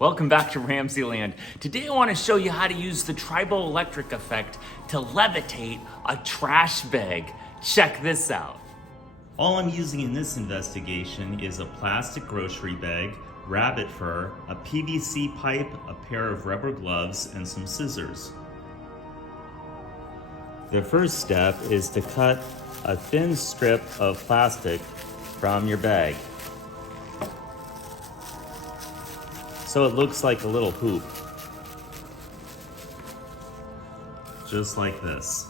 Welcome back to RamZland. Today I want to show you how to use the Triboelectric effect to levitate a trash bag. Check this out. All I'm using in this investigation is a plastic grocery bag, rabbit fur, a PVC pipe, a pair of rubber gloves, and some scissors. The first step is to cut a thin strip of plastic from your bag, so it looks like a little hoop, just like this.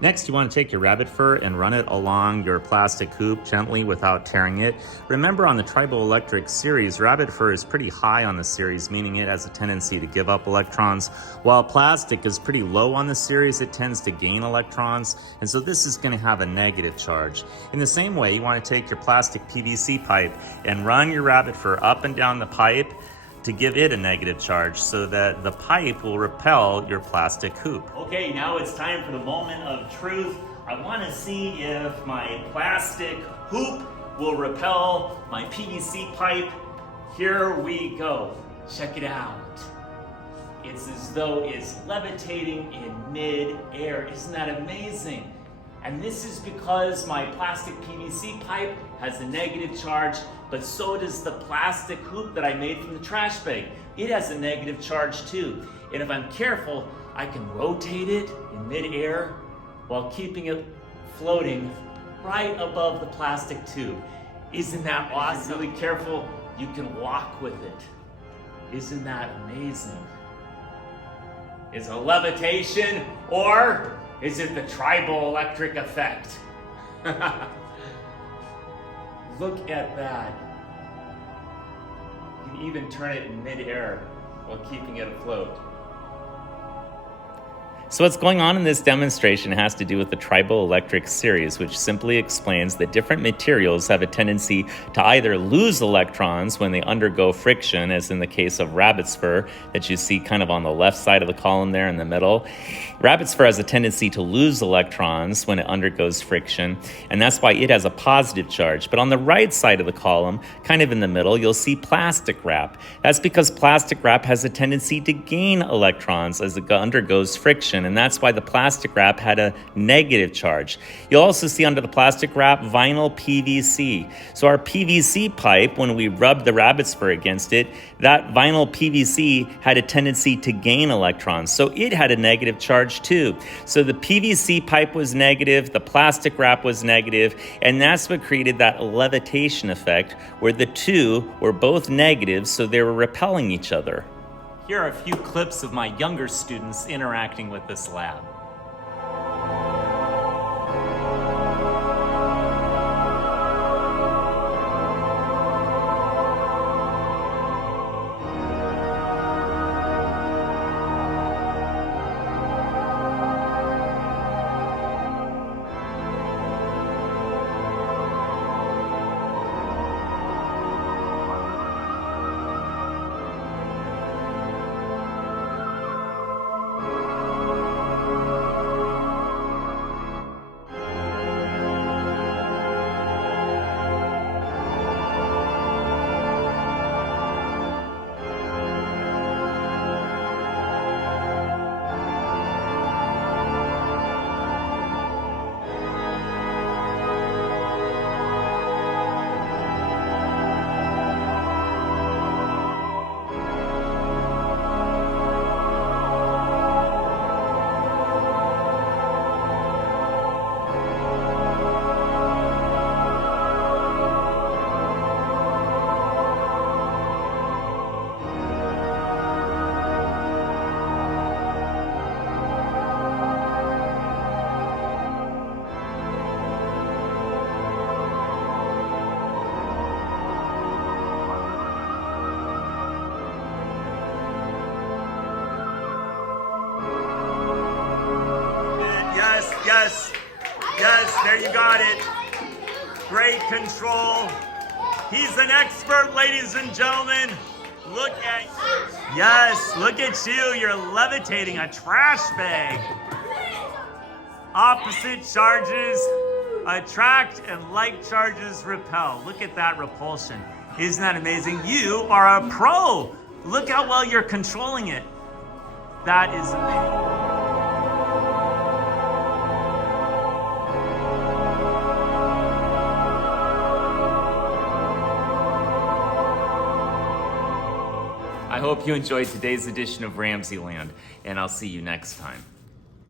Next, you want to take your rabbit fur and run it along your plastic hoop gently without tearing it. Remember, on the Triboelectric series, rabbit fur is pretty high on the series, meaning it has a tendency to give up electrons, while plastic is pretty low on the series. It tends to gain electrons, and so this is going to have a negative charge. In the same way, you want to take your plastic PVC pipe and run your rabbit fur up and down the pipe to give it a negative charge so that the pipe will repel your plastic hoop. Okay, now it's time for the moment of truth. I want to see if my plastic hoop will repel my PVC pipe. Here we go. Check it out. It's as though it's levitating in mid-air. Isn't that amazing? And this is because my plastic PVC pipe has a negative charge, but so does the plastic hoop that I made from the trash bag. It has a negative charge too. And if I'm careful, I can rotate it in midair while keeping it floating right above the plastic tube. Isn't that awesome? If you're really careful, you can walk with it. Isn't that amazing? Is it levitation, or is it the Triboelectric effect? Look at that. You can even turn it in midair while keeping it afloat. So what's going on in this demonstration has to do with the Triboelectric series, which simply explains that different materials have a tendency to either lose electrons when they undergo friction, as in the case of rabbit's fur that you see kind of on the left side of the column there in the middle. Rabbit's fur has a tendency to lose electrons when it undergoes friction, and that's why it has a positive charge. But on the right side of the column, kind of in the middle, you'll see plastic wrap. That's because plastic wrap has a tendency to gain electrons as it undergoes friction, and that's why the plastic wrap had a negative charge. You'll also see under the plastic wrap vinyl PVC. So our PVC pipe, when we rubbed the rabbit's fur against it, that vinyl PVC had a tendency to gain electrons. So it had a negative charge too. So the PVC pipe was negative, the plastic wrap was negative, and that's what created that levitation effect where the two were both negative, so they were repelling each other. Here are a few clips of my younger students interacting with this lab. Yes, there you got it. Great control. He's an expert, ladies and gentlemen. Look at you. Yes, look at you. You're levitating a trash bag. Opposite charges attract and like charges repel. Look at that repulsion. Isn't that amazing? You are a pro. Look how well you're controlling it. That is amazing. I hope you enjoyed today's edition of RamZland, and I'll see you next time.